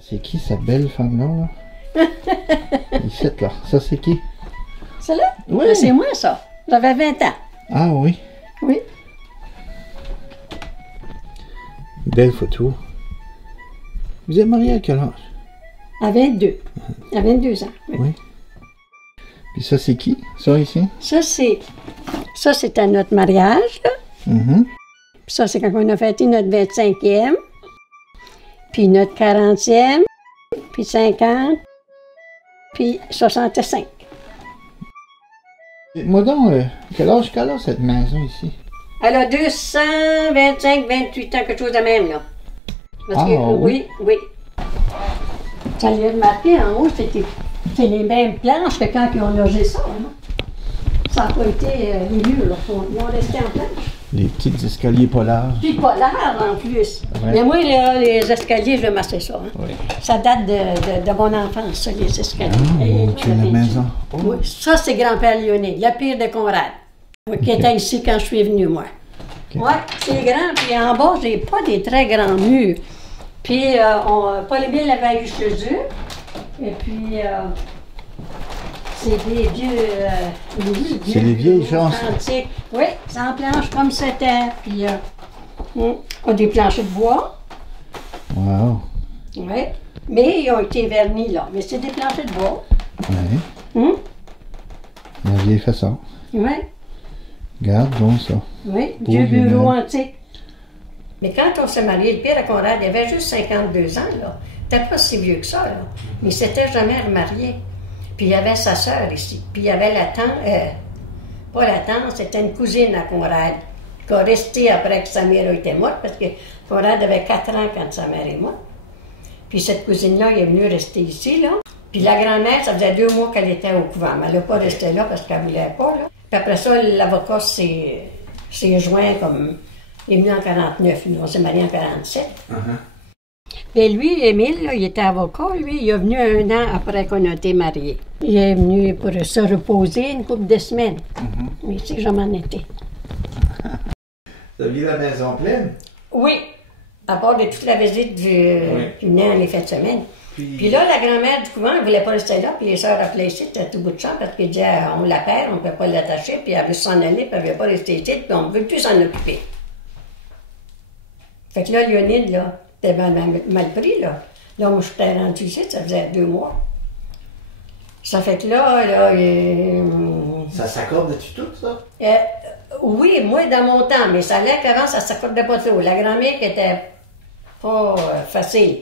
C'est qui cette belle femme-là? Là? Ici, là. Ça, c'est qui? Celle-là? Oui. C'est moi, ça. J'avais 20 ans. Ah oui. Oui. Belle photo. Vous êtes marié à quel âge? À 22. À 22 ans. Oui. Oui. Puis ça, c'est qui? Ça, ici? Ça, c'est à notre mariage, là. Mm-hmm. Puis ça, c'est quand on a fêté notre 25e. Puis notre 40e. Puis 50. Puis 65. Moi donc, quel âge qu'elle a, cette maison ici? Elle a 225, 28 ans, quelque chose de même, là. Parce que, oui, oui. Ça lui a remarqué en haut, c'est les mêmes planches que quand ils ont logé ça, là. Ça n'a pas été les murs, là. Ils ont resté en planche. Les petits escaliers polars. Puis pas large en plus. Ouais. Mais moi, là, les escaliers, je massais ça. Hein. Oui. Ça date de mon enfance, ça, les escaliers. Ah, mon Dieu, la maison. Oh. Oui, ça, c'est grand-père Léoné, le pire de Conrad, qui était ici quand je suis venue, moi. Okay. Oui, c'est grand. Puis en bas, j'ai pas des très grands murs. Puis, Paul Émile l'avait eu chez eux. Et puis, c'est des vieux... c'est les vieilles gens. Antiques. Oui, c'est en planche comme c'était. Puis, on a des planchers de bois. Wow. Oui, mais ils ont été vernis, là. Mais c'est des planchers de bois. Oui. La vieille façon. Oui. Regarde, bon ça. Oui, Beau vieux vieux bureau meuble. antique. Mais quand on s'est marié, le pire à Conrad, il avait juste 52 ans, là. Il n'était pas si vieux que ça, là. Mais il s'était jamais remarié. Puis il y avait sa sœur ici. Puis il y avait la tante, pas la tante, c'était une cousine à Conrad, qui a resté après que sa mère était morte, parce que Conrad avait 4 ans quand sa mère est morte. Puis cette cousine-là, elle est venue rester ici, là. Puis la grand-mère, ça faisait 2 mois qu'elle était au couvent, mais elle n'a pas resté là parce qu'elle ne voulait pas, là. Puis après ça, l'avocat s'est joint comme... Il est venu en 49, nous, on s'est mariés en 47. Mais lui, Émile, là, il était avocat, lui, il est venu 1 an après qu'on a été mariés. Il est venu pour se reposer une couple de semaines. Mais c'est que je m'en étais. T'as vu la maison pleine? Oui, à part de toute la visite du venait en les fins de semaine. Puis là, la grand-mère du couvent, elle ne voulait pas rester là, puis les sœurs appelaient ici, c'était tout bout de champ, parce qu'ils disaient, on la perd, on ne peut pas l'attacher, puis elle veut s'en aller, puis elle ne veut pas rester ici, puis on ne veut plus s'en occuper. Fait que là, Léonide, là, était mal pris, là. Là, moi, je suis rendue ici, ça faisait 2 mois. Ça fait que là, Ça s'accorde-tu tout, ça? oui, moi, dans mon temps, mais ça allait qu'avant, ça ne s'accordait pas trop. La grand-mère qui était pas facile,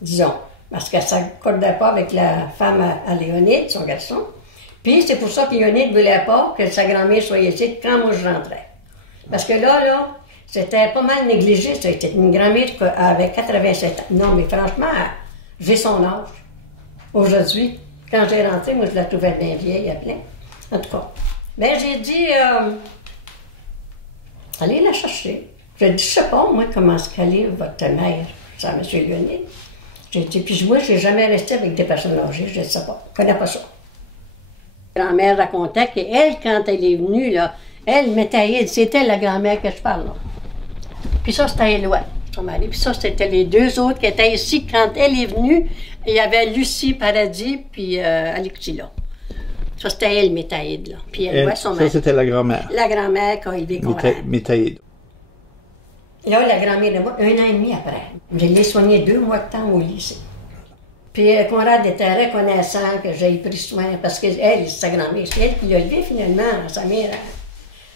disons, parce qu'elle ne s'accordait pas avec la femme à Léonide, son garçon. Puis c'est pour ça que Léonide ne voulait pas que sa grand-mère soit ici quand moi je rentrais. Parce que là, c'était pas mal négligé. C'était une grand-mère qui avait 87 ans. Non, mais franchement, j'ai son âge. Aujourd'hui, quand j'ai rentré, moi, je la trouvais bien vieille à plein. En tout cas, ben j'ai dit, allez la chercher. J'ai dit, je sais pas, moi, comment est-ce qu'elle est, votre mère, ça, M. Léonide. J'ai dit, puis moi, je n'ai jamais resté avec des personnes âgées, je ne sais pas, je ne connais pas ça. La grand-mère racontait qu'elle, quand elle est venue, là, elle, Métaïde, c'était la grand-mère que je parle, là. Puis ça, c'était Éloi, son mari. Puis ça, c'était les 2 autres qui étaient ici. Quand elle est venue, il y avait Lucie Paradis, puis Alexis, là. Ça, c'était elle, Métaïde, là. Puis Éloi, son mari. Ça, c'était la grand-mère. La grand-mère qui a aidé Conrad. Métaïde. Là, la grand-mère de moi, 1 an et demi après. Je l'ai soignée 2 mois de temps au lycée. Puis Conrad était reconnaissant que j'ai pris soin, parce qu'elle, sa grand-mère, c'est elle qui l'a élevé finalement, sa mère.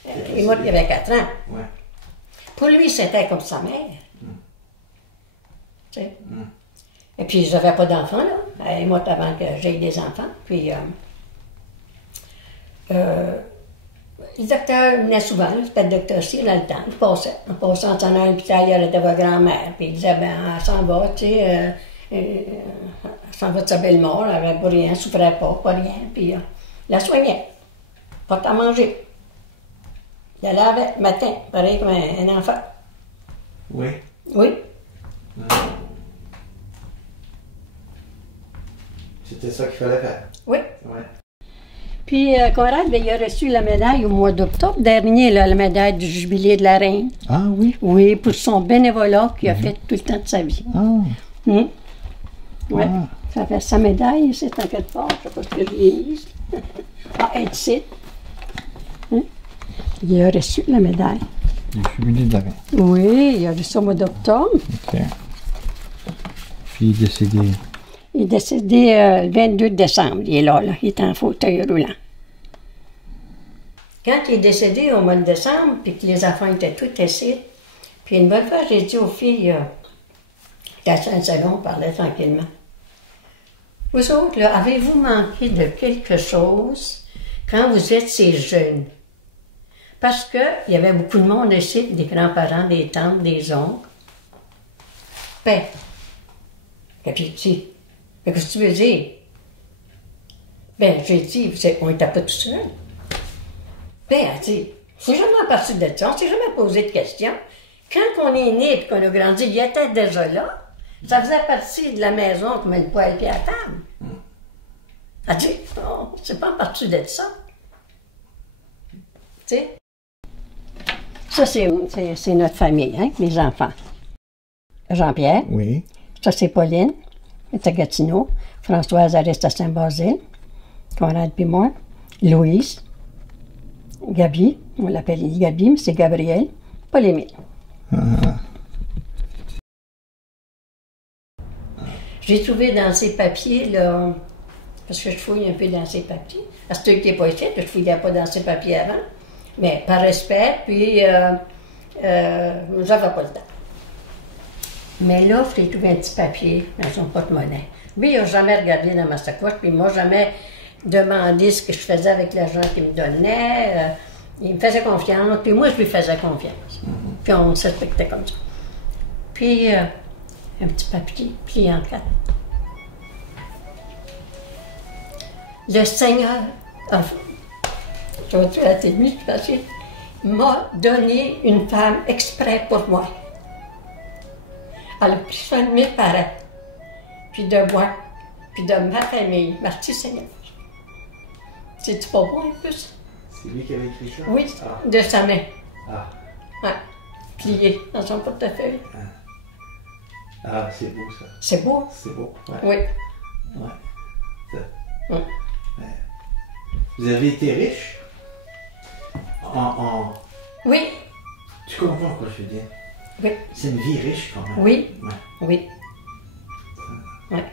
Elle est morte il y avait 4 ans. Ouais. Pour lui, c'était comme sa mère. Tu sais. Et puis, je n'avais pas d'enfants, là. Elle est morte avant que j'aie des enfants. Puis, le docteur venait souvent, c'était le docteur aussi, il a le temps. Il passait. En passant en allant à l'hôpital, il allait de votre grand-mère. Puis il disait, ben, elle s'en va, tu sais, elle s'en va de sa belle mort, elle n'avait pas rien, elle ne souffrait pas rien. Puis, il la soignait. Pas à manger. Il allait avec, matin, pareil comme un enfant. Oui. Oui. C'était ça qu'il fallait faire. Oui. Ouais. Puis Conrad, il a reçu la médaille au mois d'octobre dernier, là, la médaille du jubilé de la reine. Ah oui? Oui, pour son bénévolat qu'il a fait tout le temps de sa vie. Ah. Oui, Ah. ça fait sa médaille ici, en quelque part. Je ne sais pas ce que je l'ai mise. Ah, elle est ici. Hein? Il a reçu la médaille. Du jubilé de la reine. Oui, il a reçu au mois d'octobre. OK. Puis il est décédé. Il est décédé le 22 décembre. Il est là. Il est en fauteuil roulant. Quand il est décédé au mois de décembre, puis que les enfants étaient tous assis, puis une bonne fois, j'ai dit aux filles, à Saint-Salon, on parlait tranquillement. Vous autres, là, avez-vous manqué de quelque chose quand vous étiez jeunes? Parce qu'il y avait beaucoup de monde ici, des grands-parents, des tantes, des oncles. Ben, que j'ai dit, mais qu'est-ce que tu veux dire? Ben, j'ai dit, on n'était pas tout seul. Ben, elle dit, c'est jamais parti de ça, on s'est jamais posé de questions. Quand on est né et qu'on a grandi, il était déjà là. Ça faisait partie de la maison comme le poêle et la table. Elle dit, oh, c'est pas parti de ça. Tu sais? Ça, c'est notre famille, hein, les enfants. Jean-Pierre. Oui. Ça, c'est Pauline, elle est à Gatineau. Françoise, elle reste à Saint-Basile. Conrad puis moi. Louise. Gabi, on l'appelle Gabi, mais c'est Gabriel. Paul-Émile. Ah. J'ai trouvé dans ces papiers, là, parce que je fouille un peu dans ces papiers. À ce qui n'est pas ici, je ne fouillais pas dans ces papiers avant. Mais par respect, puis j'avais pas le temps. Mais là, j'ai trouvé un petit papier dans son porte-monnaie. Lui, il n'a jamais regardé dans ma sacoche, puis il ne m'a jamais demandé ce que je faisais avec l'argent qu'il me donnait. Il me faisait confiance, puis moi, je lui faisais confiance. Puis on se respectait comme ça. Puis, un petit papier plié en quatre. Le Seigneur m'a donné une femme exprès pour moi. Elle a pris soin de mes parents, puis de moi, puis de ma famille. Merci Seigneur. C'est-tu pas beau un peu ça? C'est lui qui avait écrit ça? Oui, Ah. de sa main. Ah. Ouais. Plié dans son portefeuille. Ah, c'est beau ça. C'est beau. C'est beau. Ouais. Oui. Ouais. Ça. Hum. Ouais. Vous avez été riche? Oui. Tu comprends quoi je veux dire? Oui. C'est une vie riche quand même. Oui. Ouais. Oui. Ouais.